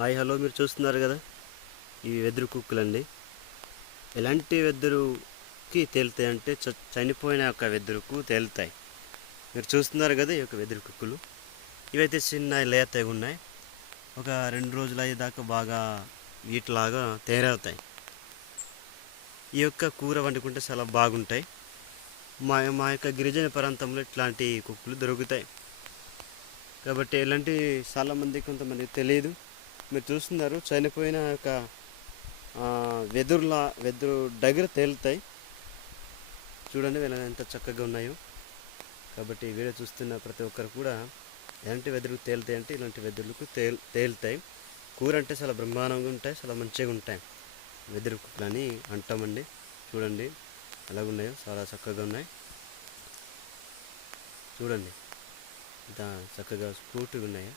Hi hello మీరు చూస్తున్నారు కదా, ఇవి వెదురు కుక్కులండి. ఎలాంటి వెదురుకి తేలుతాయి అంటే చనిపోయిన యొక్క వెదురుకు తేలుతాయి. మీరు చూస్తున్నారు కదా ఈ యొక్క వెదురు కుక్కులు. ఇవైతే చిన్న లేతగా ఉన్నాయి. ఒక 2 రోజులు అయ్యేదాకా బాగా వీటిలాగా తయారవుతాయి. ఈ యొక్క కూర వండుకుంటే చాలా బాగుంటాయి. మా మా యొక్క గిరిజన ప్రాంతంలో ఇట్లాంటి కుక్కులు దొరుకుతాయి. కాబట్టి ఇలాంటి చాలామంది కొంతమందికి తెలియదు. మీరు చూస్తున్నారు చనిపోయిన యొక్క వెదురు దగ్గర తేలుతాయి. చూడండి వీళ్ళ ఎంత చక్కగా ఉన్నాయో. కాబట్టి వీడియో చూస్తున్న ప్రతి ఒక్కరు కూడా ఎలాంటి వెదురుకు తేలుతాయి అంటే ఇలాంటి వెదురులకు తేలుతాయి. కూర అంటే చాలా బ్రహ్మాండంగా ఉంటాయి, చాలా మంచిగా ఉంటాయి. వెదురు కుక్కలని అంటామండి. చూడండి ఎలాగున్నాయో, చాలా చక్కగా ఉన్నాయి. చూడండి ఎంత చక్కగా స్మూత్గా ఉన్నాయో.